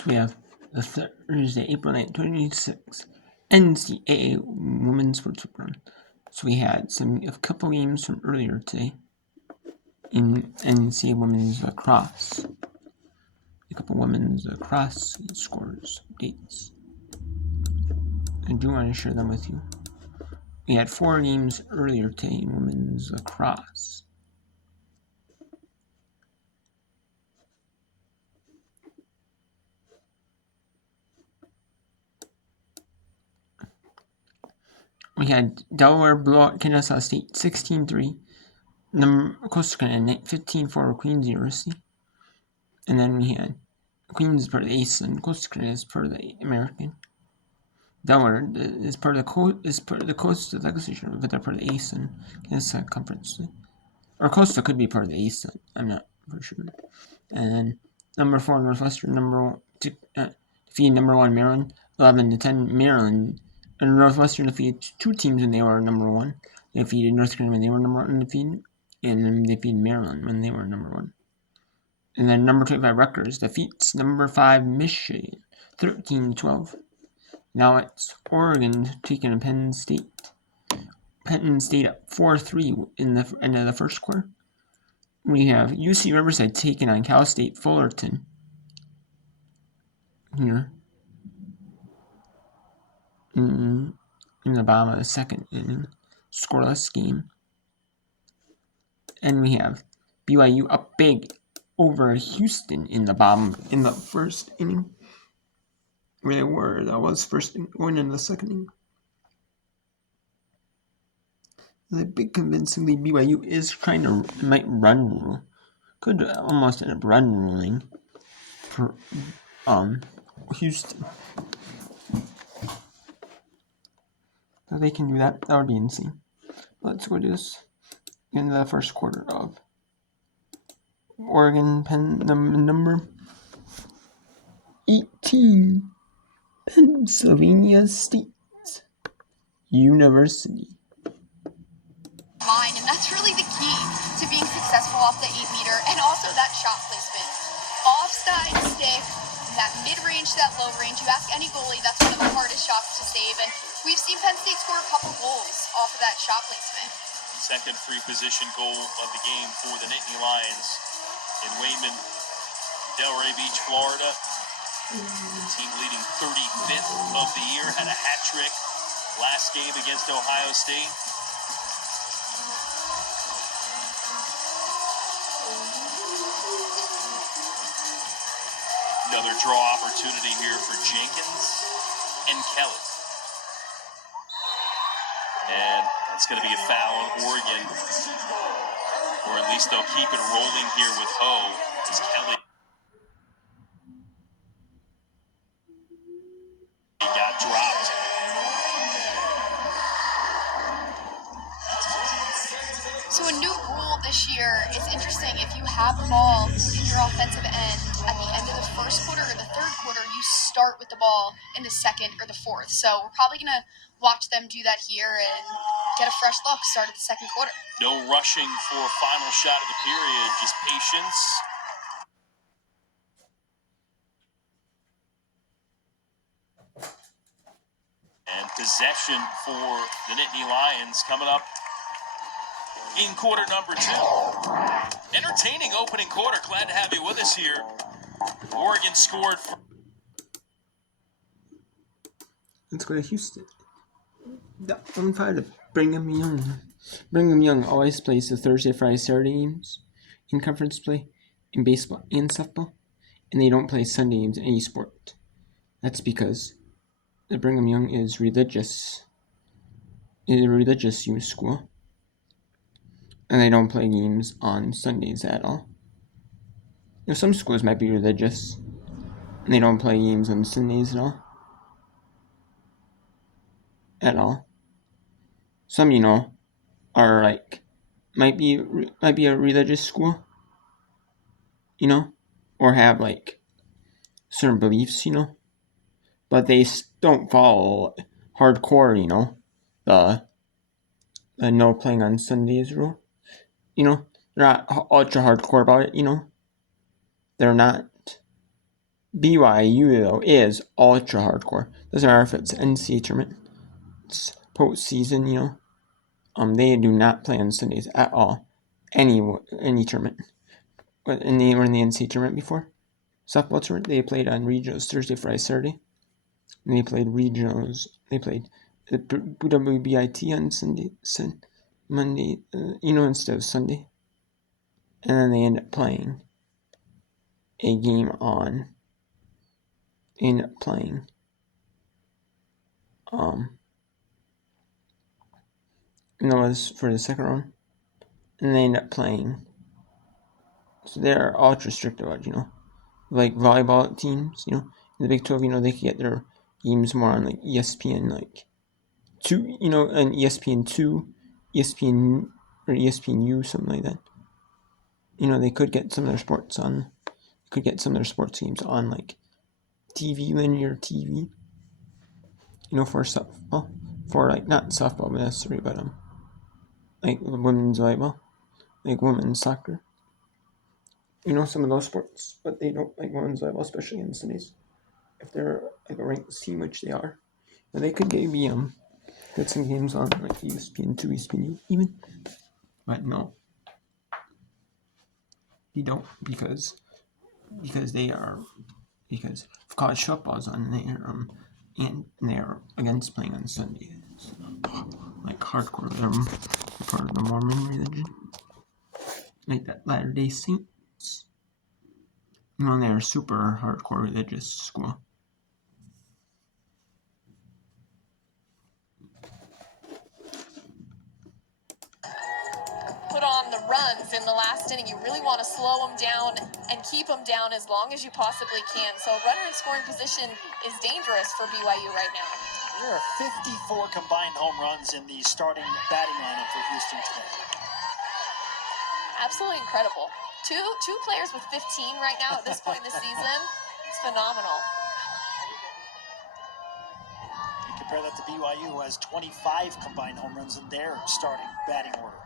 So we have the Thursday, April 9th, 2026 NCAA Women's Sports Run. So we had a couple games from earlier today in NCAA Women's Lacrosse. A couple women's lacrosse scores, dates. I do want to share them with you. We had 4 games earlier today in women's lacrosse. We had Delaware blow out Kennesaw State 16-3. Coastal Carolina 15-4 Queens University. And then we had Queens is part of the ASUN, Coastal Carolina is part of the American. Delaware is part of the Coastal Legislature, but they're part of the ASUN, Kennesaw Conference. Or Coastal could be part of the ASUN, I'm not for sure. And number 4 Northwestern defeated number 1 Maryland 11-10. Maryland and Northwestern defeated 2 teams when they were number 1. They defeated North Carolina when they were number 1 defeated, and then they defeated Maryland when they were number 1. And then number 25 Rutgers defeats number 5 Michigan 13-12. Now it's Oregon taking on Penn State. Penn State up 4-3 in the end of the first quarter. We have UC Riverside taking on Cal State Fullerton here in the bottom of the second inning. Scoreless game. And we have BYU up big over Houston in the first inning. Where they were, that was first going into the second inning. The big convincingly BYU is might run rule. Could almost end up run ruling for Houston. So they can do that. That would be insane. Let's go do this in the first quarter of Oregon Penn number 18 Pennsylvania State University. And that's really the key to being successful off the 8-meter and also that shot placement. Offside stick, that mid-range, that low range. You ask any goalie, that's one of the hardest shots to save. And we've seen Penn State score a couple goals off of that shot placement. Second free position goal of the game for the Nittany Lions in Wayman, Delray Beach, Florida. The team leading 35th of the year, had a hat trick last game against Ohio State. Another draw opportunity here for Jenkins and Kelly. And that's going to be a foul on Oregon. Or at least they'll keep it rolling here with Ho as Kelly got dropped. So a new rule this year is interesting. If you have the ball in your offensive end at the end of the first quarter or the third quarter, you start with the ball in the second or the fourth. So we're probably going to watch them do that here and get a fresh look start at the second quarter. No rushing for a final shot of the period, just patience. And possession for the Nittany Lions coming up in quarter number 2. Entertaining opening quarter. Glad to have you with us here. Oregon scored. Let's go to Houston. I'm tired of Brigham Young. Brigham Young always plays the Thursday, Friday, Saturday games in conference play, in baseball and softball, and they don't play Sunday games in any sport. That's because the Brigham Young is religious. It's a religious youth school. And they don't play games on Sundays at all. You know, some schools might be religious, and they don't play games on Sundays at all. Some, are might be a religious school, or have certain beliefs, but they don't follow hardcore, the no playing on Sundays rule. They're not ultra hardcore about it, They're not. BYU, though, is ultra hardcore. Doesn't matter if it's NCAA tournament, it's postseason, they do not play on Sundays at all. Any tournament. And they were in the NCAA tournament before. Softball tournament, they played on regionals Thursday, Friday, Saturday. And they played regionals. They played the WBIT on Monday, instead of Sunday. And then they end up playing a game on. They end up playing and that was for the second round. And they end up playing. So they're ultra strict about, like volleyball teams, in the Big 12, they can get their games more on like ESPN, like 2, and ESPN 2, ESPN or ESPNU, something like that. They could get some of their sports games on like TV, linear TV, for softball, for like not softball necessarily, but like women's volleyball, like women's soccer. Some of those sports, but they don't like women's volleyball, especially in Sundays. If they're like a ranked team, which they are, and they could maybe get some games on like ESPN 2, ESPN even, but no, they don't because college football is on there, and they're against playing on Sundays, like hardcore. They're part of the Mormon religion, like that Latter-day Saints. They're a super hardcore religious school. Put on the runs in the last inning. You really want to slow them down and keep them down as long as you possibly can. So runner in scoring position is dangerous for BYU right now. There are 54 combined home runs in the starting batting lineup for Houston today. Absolutely incredible. Two players with 15 right now at this point in the season. It's phenomenal. You compare that to BYU, who has 25 combined home runs in their starting batting order.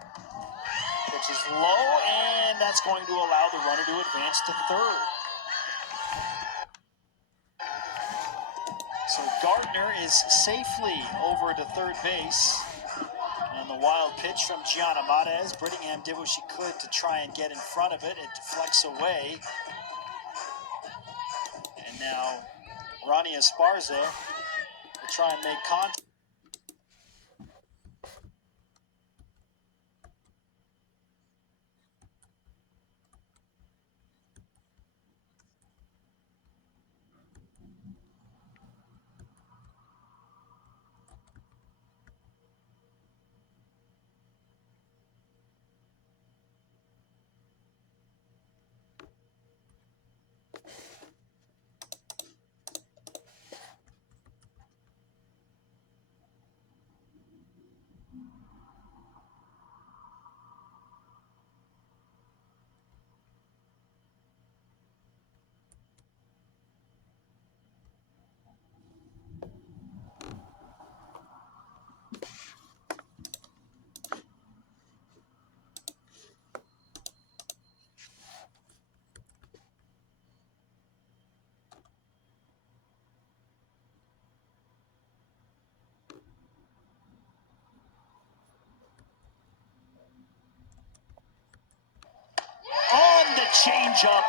Pitch is low, and that's going to allow the runner to advance to third. So Gardner is safely over to third base. And the wild pitch from Gianna Matez. Brittingham did what she could to try and get in front of it. It deflects away. And now Ronnie Esparza will try and make contact. On the changeup,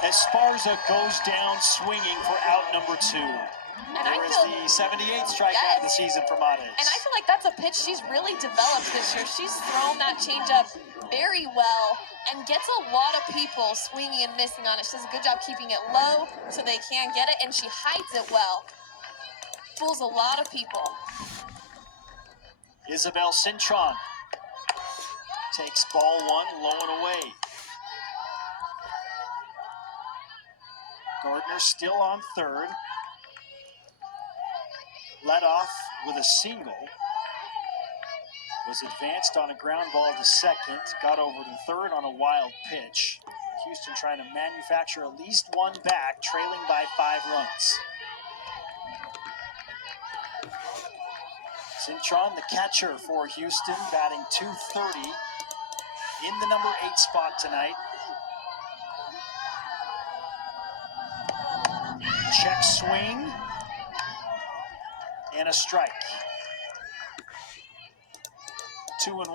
Esparza goes down swinging for out number 2. And there is the 78th strikeout of the season for Matez. And I feel like that's a pitch she's really developed this year. She's thrown that changeup very well and gets a lot of people swinging and missing on it. She does a good job keeping it low so they can't get it, and she hides it well. Fools a lot of people. Isabel Cintron takes ball 1, low and away. Gardner still on third. Led off with a single. Was advanced on a ground ball to second. Got over to third on a wild pitch. Houston trying to manufacture at least one back, trailing by 5 runs. Cintron, the catcher for Houston, batting .230 in the number 8 spot tonight. Check swing. And a strike. 2-1. The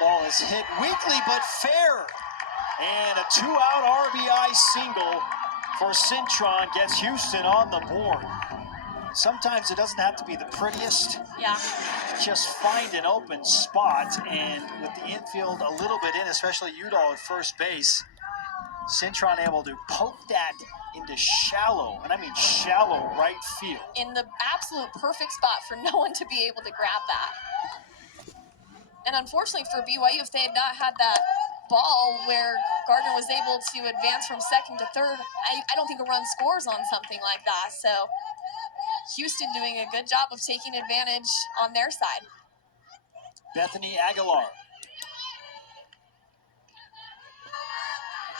ball is hit weakly but fair. And a 2-out RBI single for Cintron gets Houston on the board. Sometimes it doesn't have to be the prettiest. Yeah. Just find an open spot, and with the infield a little bit in, especially Udall at first base, Cintron able to poke that into shallow, and I mean shallow right field. In the absolute perfect spot for no one to be able to grab that. And unfortunately for BYU, if they had not had that ball where Gardner was able to advance from second to third, I don't think a run scores on something like that. So Houston doing a good job of taking advantage on their side. Bethany Aguilar,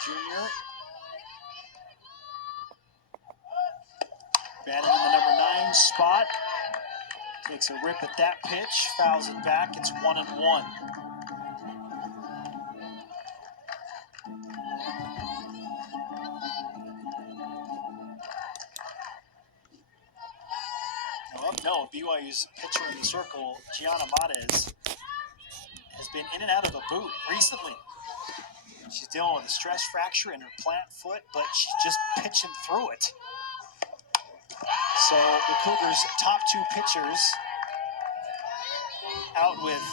junior, batting in the number 9 spot. Takes a rip at that pitch, fouls it back. It's 1-1. Up no, BYU's pitcher in the circle, Gianna Matez, has been in and out of a boot recently. She's dealing with a stress fracture in her plant foot, but she's just pitching through it. So the Cougars' top 2 pitchers out with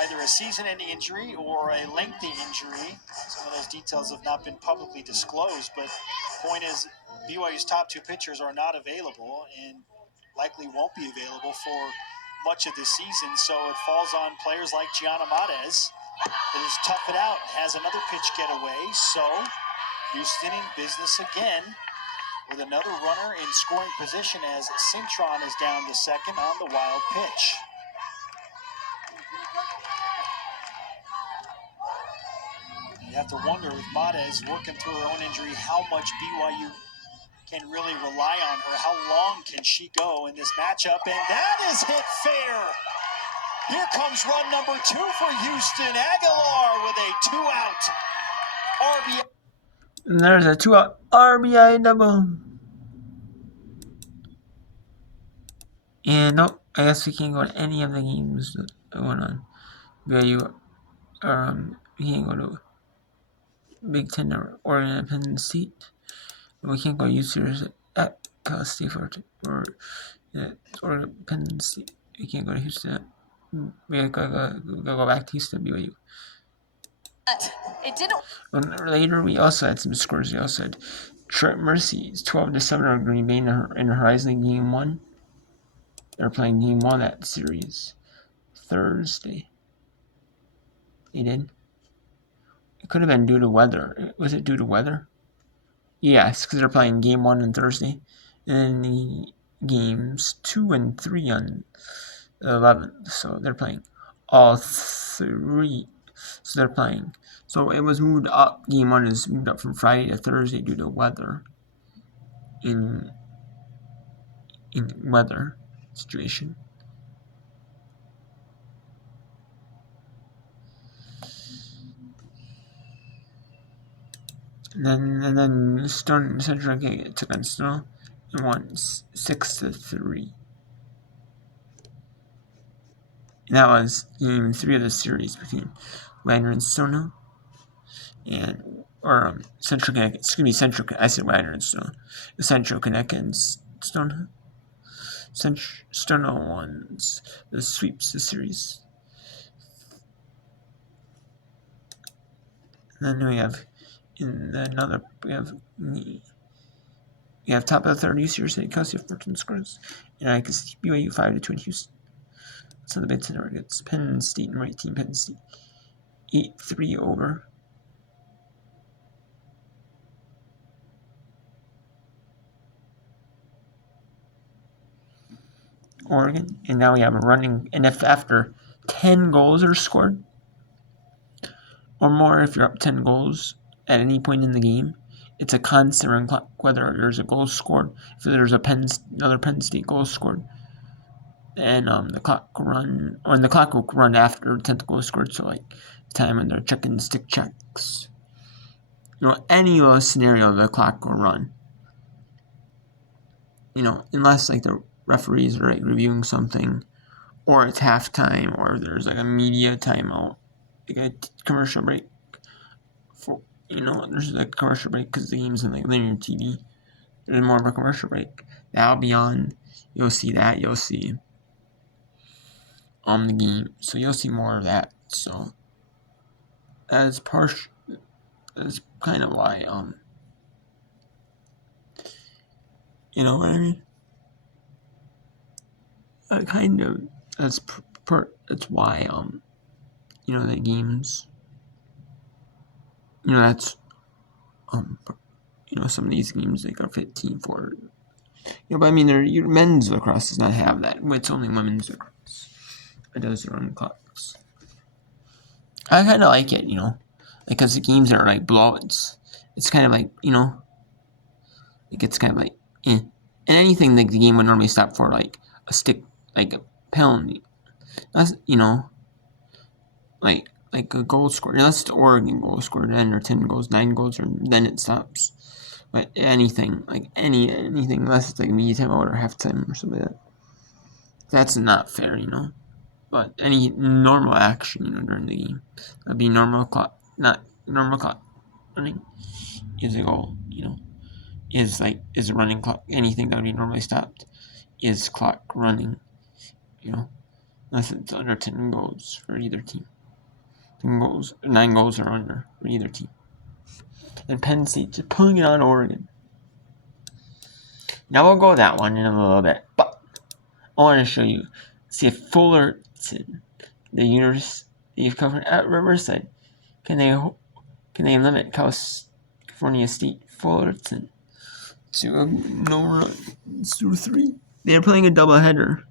either a season-ending injury or a lengthy injury. Some of those details have not been publicly disclosed, but the point is BYU's top 2 pitchers are not available and likely won't be available for much of this season. So it falls on players like Gianna Matez that is tough it out, has another pitch get away. So Houston in business again with another runner in scoring position as Cintron is down to second on the wild pitch. You have to wonder with Matez working through her own injury how much BYU can really rely on her. How long can she go in this matchup? And that is hit fair. Here comes run number 2 for Houston. Aguilar with a 2-out RBI. And there's a 2-out RBI double. And nope, I guess we can't go to any of the games that went on. BYU, we can't go to Big Ten or Oregon and Penn State. We can't go UC at Cal State or Oregon, Penn State. We can't go to Houston. We gotta go back to Houston, BYU. It didn't. And later, we also had some scores. We also had Trent Mercy's 12-7 over Green Bay in Horizon Game 1. They're playing Game 1 at series Thursday. They did. It could have been due to weather. Was it due to weather? Yes, because they're playing Game 1 on Thursday. And the games 2 and 3 on the 11th. So they're playing all 3. So they're playing. So it was moved up. Game 1 is moved up from Friday to Thursday due to weather. In weather situation. And then Stone Central took on Snow and won 6-3. And that was game 3 of the series between Wagner and Stono. Central Connecticut. Excuse me, Central. I said Wagner and Stono. Central Connecticut and Stono. Stono won the sweeps the series. And then we have we have top of the third UC State Kelsey 14 scores. And I can see BYU 5-2 in Houston. So the Big Ten gets Penn State and right team Penn State 8-3 over. Oregon, and now we have a running, and if after 10 goals are scored or more, if you're up 10 goals at any point in the game, it's a constant run clock, whether there's a goal scored, if there's another Penn State goal scored, and the clock will run after 10th goal scored, so like time when they're checking stick checks. Any scenario the clock will run. Unless like the referees are like reviewing something, or it's halftime, or there's like a media timeout, like a commercial break. There's like a commercial break because the game's in like linear TV. There's more of a commercial break. That'll be on. You'll see that. You'll see the game. So you'll see more of that. So that's kind of why you know what I mean. That's why the games. That's some of these games like are 15 for. But I mean, your men's lacrosse does not have that. It's only women's lacrosse. It does their own clocks. I kind of like it, because the games are like blowouts. It's kind of like, like it's kind of like, And anything like the game would normally stop for like a stick, like a penalty. That's, like a goal scored. Unless it's Oregon goal scored, 10 or 10 goals, 9 goals, or then it stops. But anything, like anything unless it's like media timeout or halftime or something like that. That's not fair, But any normal action, during the game, that'd be normal clock, not normal clock running, is a goal, is a running clock. Anything that would be normally stopped is clock running, unless it's under 10 goals for either team. 9 goals or under for either team. And Penn State just pulling it on Oregon. Now we'll go that one in a little bit, but I want to show you. See if Fullerton, the University of California at Riverside, can they limit California State Fullerton to no runs through 3? They're playing a doubleheader.